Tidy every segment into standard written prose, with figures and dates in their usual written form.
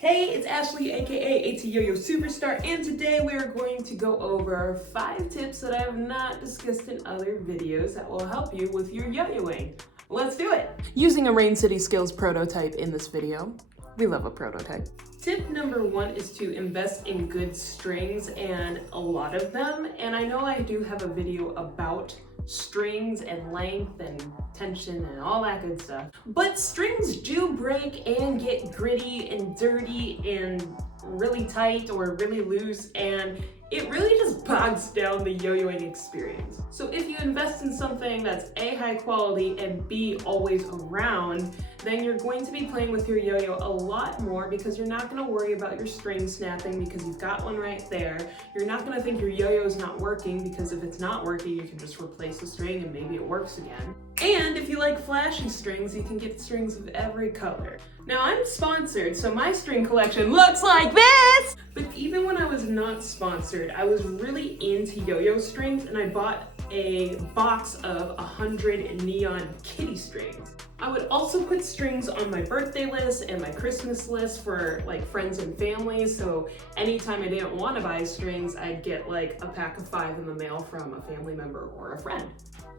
Hey, it's Ashley, aka atyoyo Superstar, and today we are going to go over 5 tips that I have not discussed in other videos that will help you with your yo-yoing. Let's do it! Using a Rain City Skills prototype in this video. We love a prototype. Tip number 1 is to invest in good strings, and a lot of them. And I know I do have a video about strings and length and tension and all that good stuff. But strings do break and get gritty and dirty and really tight or really loose, and it really just bogs down the yo-yoing experience. So if you invest in something that's A, high quality, and B, always around, then you're going to be playing with your yo-yo a lot more because you're not going to worry about your string snapping because you've got one right there. You're not going to think your yo-yo is not working because if it's not working, you can just replace the string and maybe it works again. And if you like flashy strings, you can get strings of every color. Now I'm sponsored, so my string collection looks like this! But even when I was not sponsored, I was really into yo-yo strings, and I bought a box of 100 neon kitty strings. I would also put strings on my birthday list and my Christmas list for like friends and family, so anytime I didn't want to buy strings, I'd get like a pack of 5 in the mail from a family member or a friend.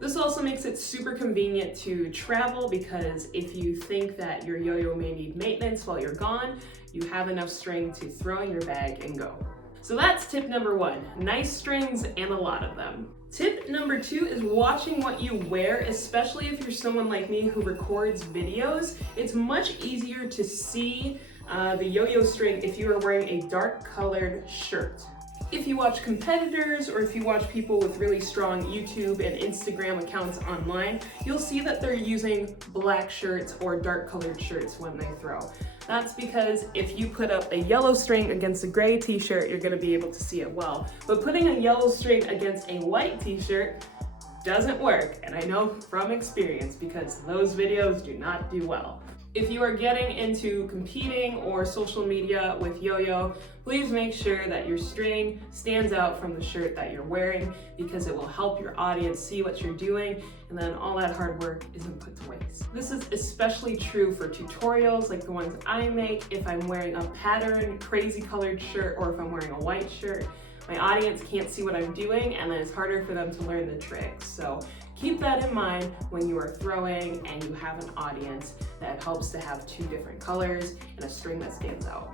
This also makes it super convenient to travel because if you think that your yo-yo may need maintenance while you're gone, you have enough string to throw in your bag and go. So that's tip number 1, nice strings and a lot of them. Tip number 2 is watching what you wear, especially if you're someone like me who records videos. It's much easier to see the yo-yo string if you are wearing a dark colored shirt. If you watch competitors or if you watch people with really strong YouTube and Instagram accounts online, you'll see that they're using black shirts or dark colored shirts when they throw. That's because if you put up a yellow string against a gray t-shirt, you're gonna be able to see it well. But putting a yellow string against a white t-shirt doesn't work, and I know from experience because those videos do not do well. If you are getting into competing or social media with yo-yo, please make sure that your string stands out from the shirt that you're wearing because it will help your audience see what you're doing, and then all that hard work isn't put to waste. This is especially true for tutorials like the ones I make if I'm wearing a pattern, crazy colored shirt, or if I'm wearing a white shirt. My audience can't see what I'm doing, and then it's harder for them to learn the tricks. So keep that in mind when you are throwing and you have an audience, that it helps to have 2 different colors and a string that stands out.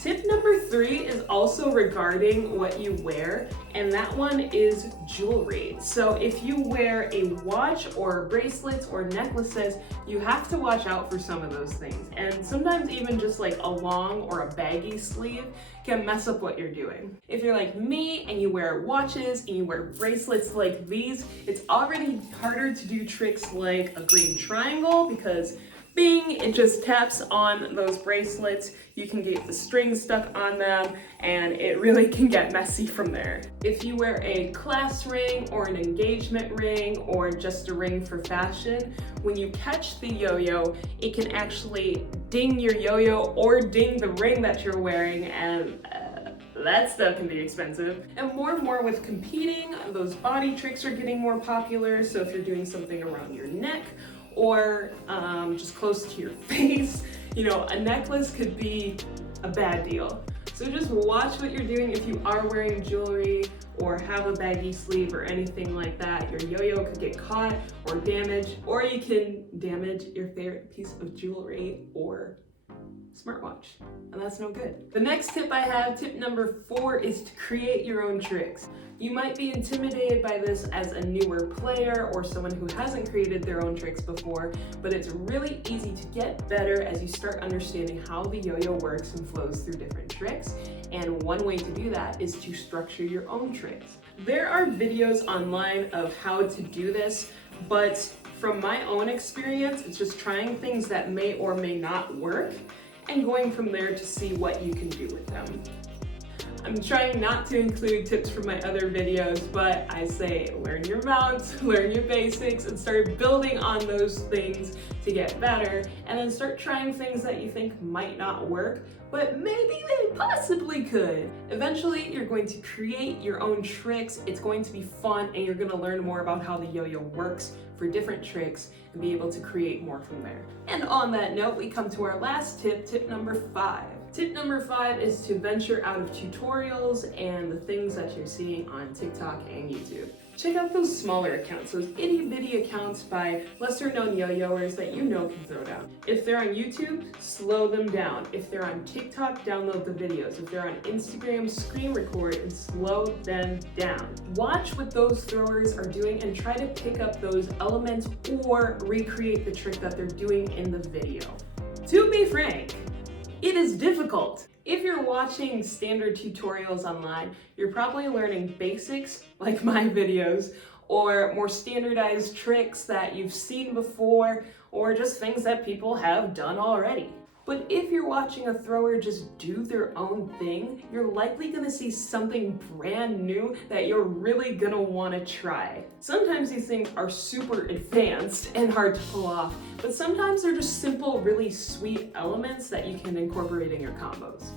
Tip number 3 is also regarding what you wear, and that one is jewelry. So if you wear a watch or bracelets or necklaces, you have to watch out for some of those things. And sometimes even just like a long or a baggy sleeve can mess up what you're doing. If you're like me and you wear watches and you wear bracelets like these, it's already harder to do tricks like a green triangle because it just taps on those bracelets. You can get the string stuck on them, and it really can get messy from there. If you wear a class ring or an engagement ring or just a ring for fashion, when you catch the yo-yo, it can actually ding your yo-yo or ding the ring that you're wearing, and that stuff can be expensive. And more with competing, those body tricks are getting more popular. So if you're doing something around your neck or just close to your face, you know, a necklace could be a bad deal. So just watch what you're doing. If you are wearing jewelry or have a baggy sleeve or anything like that, your yo-yo could get caught or damaged, or you can damage your favorite piece of jewelry or smartwatch, and that's no good. The next tip I have, tip number 4, is to create your own tricks. You might be intimidated by this as a newer player or someone who hasn't created their own tricks before, but it's really easy to get better as you start understanding how the yo-yo works and flows through different tricks. And one way to do that is to structure your own tricks. There are videos online of how to do this, but from my own experience, it's just trying things that may or may not work and going from there to see what you can do with them. I'm trying not to include tips from my other videos, but I say learn your mounts, learn your basics, and start building on those things to get better, and then start trying things that you think might not work, but maybe they possibly could. Eventually, you're going to create your own tricks, it's going to be fun, and you're gonna learn more about how the yo-yo works for different tricks and be able to create more from there. And on that note, we come to our last tip, tip number 5. Tip number 5 is to venture out of tutorials and the things that you're seeing on TikTok and YouTube. Check out those smaller accounts, those itty-bitty accounts by lesser-known yo-yoers that you know can throw down. If they're on YouTube, slow them down. If they're on TikTok, download the videos. If they're on Instagram, screen record and slow them down. Watch what those throwers are doing and try to pick up those elements or recreate the trick that they're doing in the video. To be frank, it is difficult. If you're watching standard tutorials online, you're probably learning basics, like my videos, or more standardized tricks that you've seen before, or just things that people have done already. But if you're watching a thrower just do their own thing, you're likely gonna see something brand new that you're really gonna wanna try. Sometimes these things are super advanced and hard to pull off, but sometimes they're just simple, really sweet elements that you can incorporate in your combos.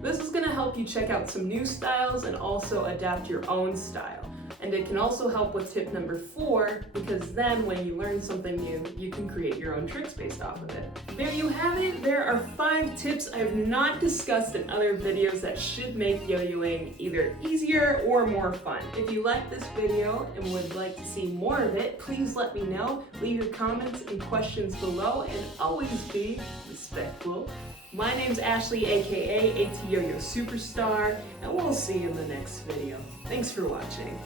This is gonna help you check out some new styles and also adapt your own style. And it can also help with tip number 4, because then when you learn something new, you can create your own tricks based off of it. There you have it. There are 5 tips I have not discussed in other videos that should make yo-yoing either easier or more fun. If you like this video and would like to see more of it, please let me know. Leave your comments and questions below, and always be respectful. My name's Ashley, aka atyoyo Superstar, and we'll see you in the next video. Thanks for watching.